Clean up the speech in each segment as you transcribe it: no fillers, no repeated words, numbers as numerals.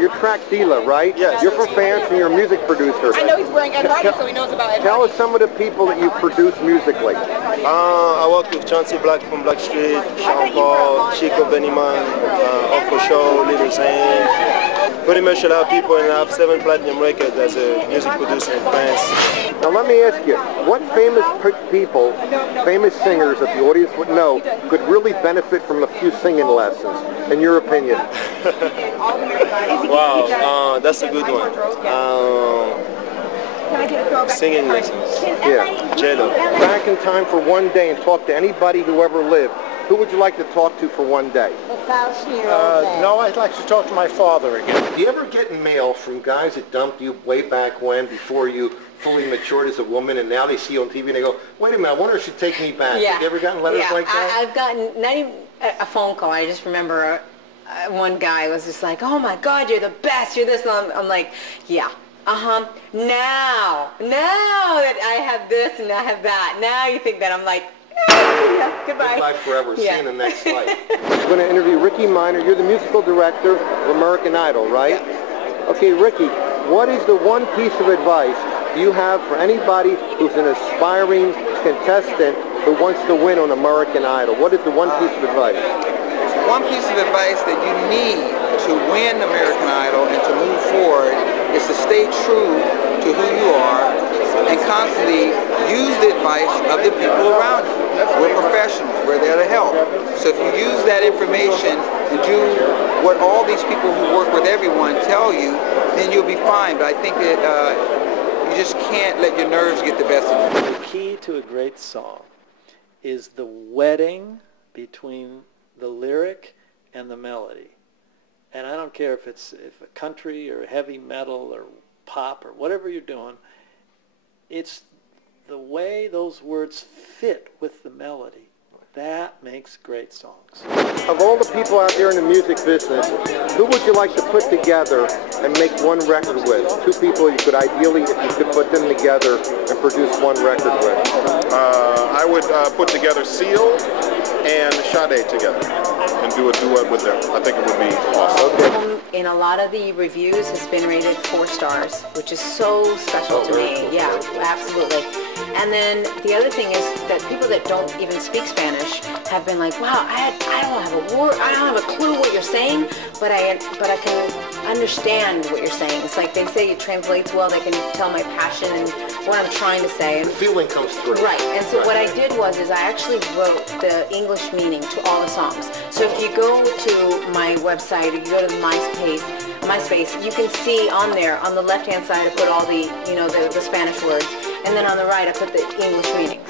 You're Track Dealer, right? Yes. You're from France and you're a music producer. I know he's wearing Ed Hardy, so he knows about Ed Tell Hardy. us some of the people that you produce musically. I work with Chauncey Black from Blackstreet, Sean Paul, Chico Beniman, Uncle Show, Little Zane. Pretty much a lot of people, and I have 7 platinum records as a music producer in France. Now let me ask you, what famous people, famous singers that the audience would know could really benefit from a few singing lessons, in your opinion? Wow, that's a good one. Singing lessons. Yeah. J-Lo. Back in time for one day and talk to anybody who ever lived, who would you like to talk to for one day? No, I'd like to talk to my father again. Do you ever get mail from guys that dumped you way back when, before you fully matured as a woman, and now they see you on TV and they go, wait a minute, I wonder if she'd take me back? Yeah. Have you ever gotten letters like that? I've gotten, not even a phone call. I just remember one guy was just like, oh my God, you're the best, you're this. And I'm like, yeah. Now that I have this and I have that, now you think that I'm like, yeah, goodbye. Goodbye forever. See you in the next life. I'm going to interview Ricky Minor. You're the musical director of American Idol, right? Yeah. Okay, Ricky, what is the one piece of advice you have for anybody who's an aspiring contestant who wants to win on American Idol? What is the one piece of advice? One piece of advice that you need to win American Idol and to move forward is to stay true to who you are and constantly use the advice of the people around you. We're professionals. We're there to help. So if you use that information and do what all these people who work with everyone tell you, then you'll be fine. But I think that you just can't let your nerves get the best of you. The key to a great song is the wedding between the lyric and the melody. And I don't care if it's a country or heavy metal or pop or whatever you're doing, it's the way those words fit with the melody. That makes great songs. Of all the people out there in the music business, who would you like to put together and make one record with? 2 people you could ideally, if you could put them together and produce one record with. I would put together Seal and Sade together and do a duet with them. I think it would be awesome. Okay. In a lot of the reviews, has been rated 4 stars, which is so special to me. Cool. Yeah, absolutely. And then the other thing is that people that don't even speak Spanish have been like, wow, I don't have a word, I don't have a clue what you're saying, but I can understand what you're saying. It's like they say it translates well, they can tell my passion and what I'm trying to say. The feeling comes through. Right, and so what I did was I actually wrote the English meaning to all the songs. So if you go to my website or you go to MySpace, you can see on there, on the left-hand side, I put all the, the Spanish words, and then on the right, I put the English meanings.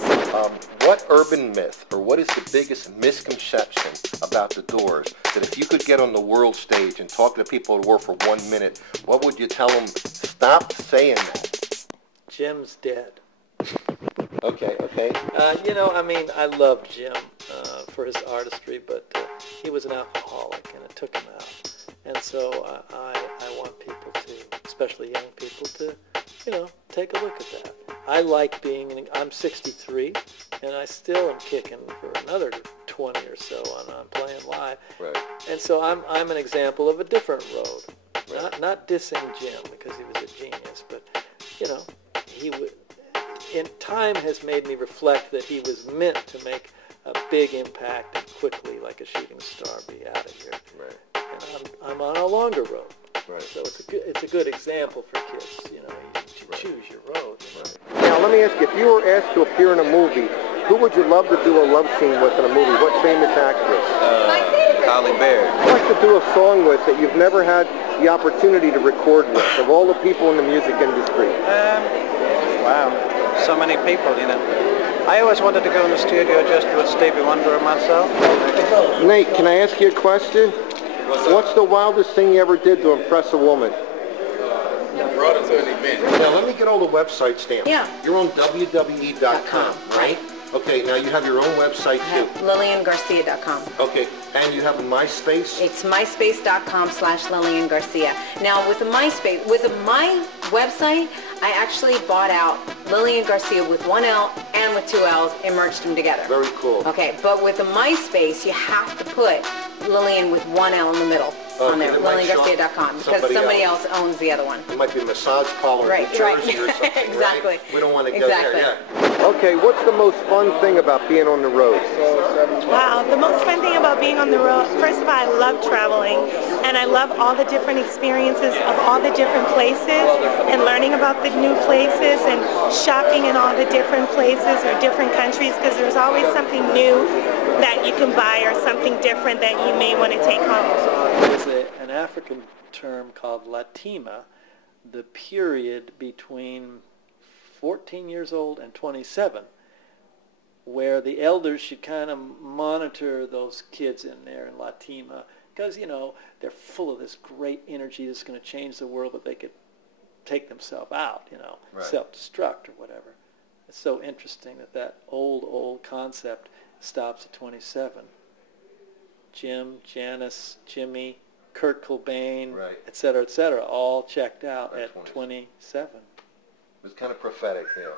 What urban myth, or what is the biggest misconception about the Doors, that if you could get on the world stage and talk to people at work for 1 minute, what would you tell them? Stop saying that. Jim's dead. Okay. I love Jim for his artistry, but he was an alcoholic, and it took him out. And so I want people to, especially young people, to, take a look at that. I like I'm 63, and I still am kicking for another 20 or so on playing live. Right. And so I'm an example of a different road. Right. Not dissing Jim because he was a genius, but, he would. In time has made me reflect that he was meant to make a big impact and quickly, like a shooting star, be out of here. Right. And I'm on a longer road. Right. So it's a good example for kids. You choose your road. Right. Now let me ask you, if you were asked to appear in a movie, who would you love to do a love scene with in a movie? What famous actress? Halle Berry. I'd like to do a song with that you've never had the opportunity to record with, of all the people in the music industry. Wow, so many people, I always wanted to go in the studio just with Stevie Wonder and myself. Nate, can I ask you a question? What's the wildest thing you ever did to impress a woman? Brought it to an event. Now let me get all the website stamps. Yeah. You're on WWE.com, right? Okay, now you have your own website too. LillianGarcia.com. Okay, and you have a MySpace? It's myspace.com/LillianGarcia. Now with my website, I actually bought out Lillian Garcia with 1 L and with 2 L's and merged them together. Very cool. Okay, but with the MySpace, you have to put Lillian with 1 L in the middle. on there, it might show LillianGarcia.com, because somebody else owns the other one. It might be a massage parlor in New Jersey or something, Exactly. right? We don't want to go Exactly. there, yeah. Okay, what's the most fun thing about being on the road? Wow, the most fun thing about being on the road, first of all, I love traveling, and I love all the different experiences of all the different places, and learning about the new places, and shopping in all the different places or different countries, because there's always something new that you can buy or something different that you may want to take home. There's an African term called Latima, the period between 14 years old and 27, where the elders should kind of monitor those kids in there in Latima, because, you know, they're full of this great energy that's going to change the world, but they could take themselves out, you know, self-destruct or whatever. It's so interesting that old concept stops at 27. Jim, Janice, Jimmy, Kurt Cobain, et cetera, all checked out at 27. It was kind of prophetic, yeah.